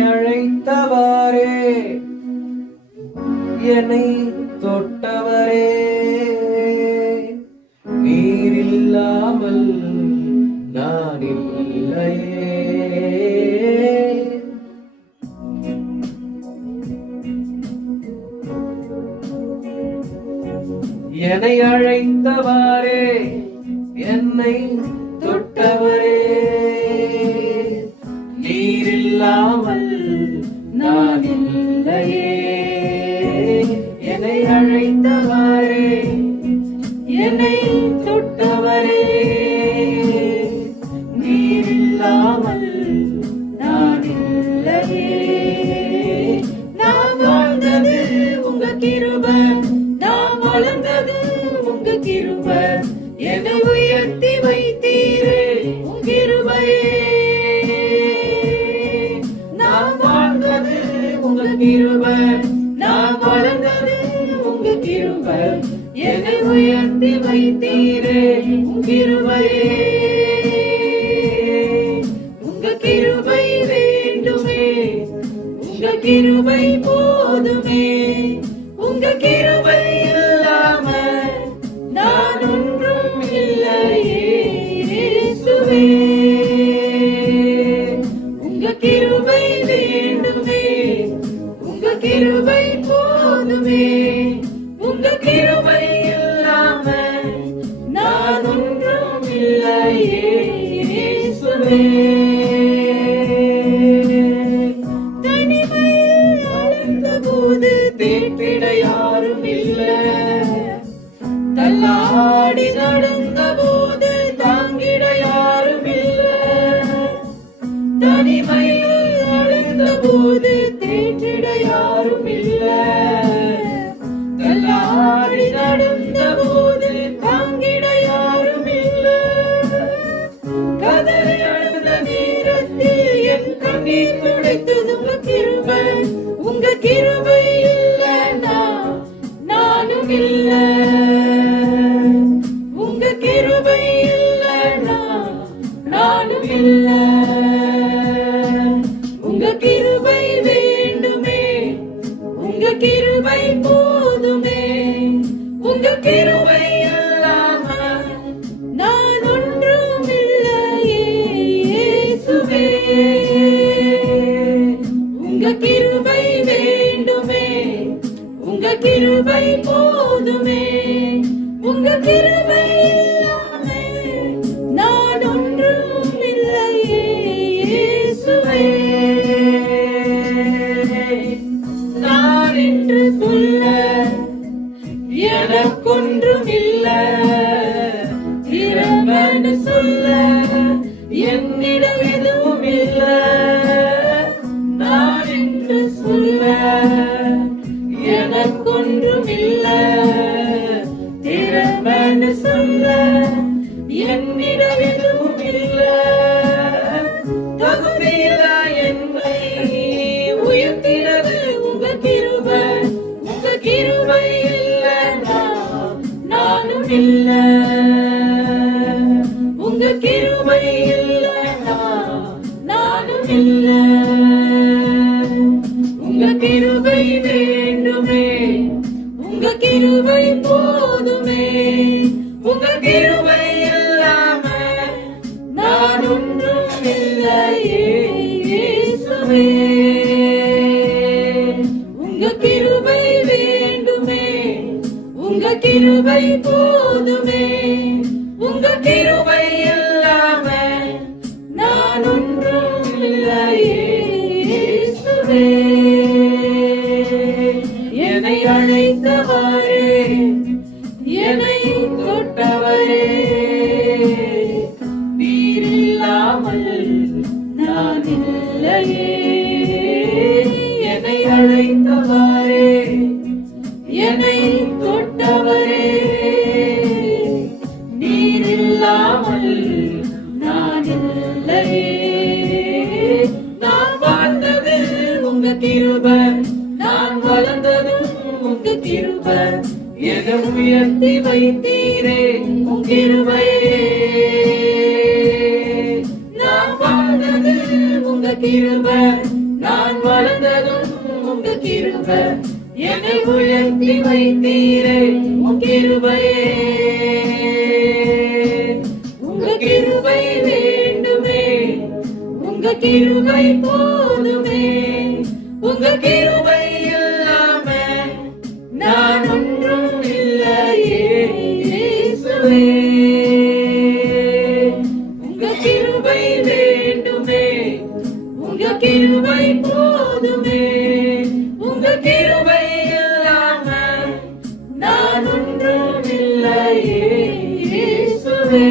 அழைத்தவாறே என்னை தொட்டவரே நீரில்லாமல் நான் இல்லையே. என்னை அழைத்தவாறே என்னை தொட்டவரே நீரில்லாமல் நான் இல்லையே. என்னை அழைத்தவாறே என்னை தொட்டவரே நீரில்லாமல் நான் இல்லையே. நான் வாழ்ந்தது உங்க கிருபை, நான் வளர்ந்தது உங்க கிருபை, என்னை உயர்த்தி வைத்தீரே உங்க கிருபையே. நான் வாழ்ந்தது உங்க கிருபை, நான் வளர்ந்தது உங்க கிருபை, என்னை உயர்த்தி வைத்தீரே உங்க கிருபையே. உங்க கிருபை வேண்டுமே, உங்க கிருபை போதுமே, உங்க கிருபை இல்லாம நான் ஒன்றும் இல்லையே இயேசுவே. உங்க கிருபை வேண்டுமே, உங்க கிருபை போதுமே, உங்க கிருபை இல்லாம நான் ஒன்றும் இல்லையே இயேசுவே. தனிமையில் அலைந்த போது தேற்றிட யாரும் இல்லை, தள்ளாடி நடந்த போது தாங்கிட யாரும் இல்லை. தனிமையில் அலைந்த போது தேற்றிட யாரும் இல்லை, தள்ளாடி நடந்த போது தாங்கிட யாரும் இல்லை. கதறி அழுத நேரத்தில் என் கண்ணீர் துடைத்தது உங்க கிருபை, உங்க கிருபை இல்லைன்னா நானும் இல்லை. உங்க கிருபை இல்லைன்னா நானும் இல்லை. உங்க கிருபை வேண்டுமே, உங்க கிருபை போதுமே, உங்க கிருபை இல்லாம நான் ஒன்றும் இல்லையே இயேசுவே. உங்க கிருபை வேண்டுமே, உங்க கிருபை போதுமே, உங்க கிருபை இல்லாம நான் ஒன்றும் இல்லையே இயேசுவே. நான் என்று சொல்ல எனக்கொன்றும் இல்லை, திறம்பன்னு சொல்ல என்னிடம் எதுவும் இல்லை. நான் என்று சொல்ல எனக்கொன்றும் இல்லை, திறம்பன்னு சொல்ல என்னிடம் எதுவும் இல்லை. தகுதியில்லா என்னை உயர்த்தினது உங்க கிருபை, உங்க கிருபை இல்லைன்னா நானும் இல்லை. உங்க கிருபை இல்லைன்னா நானும் இல்லை. உங்க கிருபை வேண்டுமே, உங்க கிருபை போதுமே, உங்க கிருபை இல்லாம நான் ஒன்றும் இல்லையே இயேசுவே. உங்க கிருபை வேண்டுமே, உங்க கிருபை போதுமே, உங்க கிருபை இல்லாம நான் ஒன்றும் இல்லையே இயேசுவே. என்னை அழைத்தவரே என்னை தொட்டவரே நீரில்லாமல் நான் இல்லையே. என்னை அழைத்தவரே என்னை தொட்டவரே நீரில்லாமல் நான் இல்லையே. நான் வாழ்ந்தது உங்க கிருபை, நான் வளர்ந்ததும் உங்க கிருபை, என்னை உயர்த்தி வைத்தீரே உங்க கிருபையே. நான் வாழ்ந்தது உங்க கிருபை, நான் கிருபை என்னை உயர்த்தி வைத்தீரே உம் கிருபையே உங்க கிருபை வேண்டுமே உங்க கிருபை போதுமே உங்க கிருபை இல்லாம நான் ஒன்றும் இல்லையே இயேசுவே உங்க கிருபை வேண்டுமே உங்க கிருபை போதுமே உங்க கிருபை இல்லாம நான் ஒன்றும் இல்லையே இயேசுவே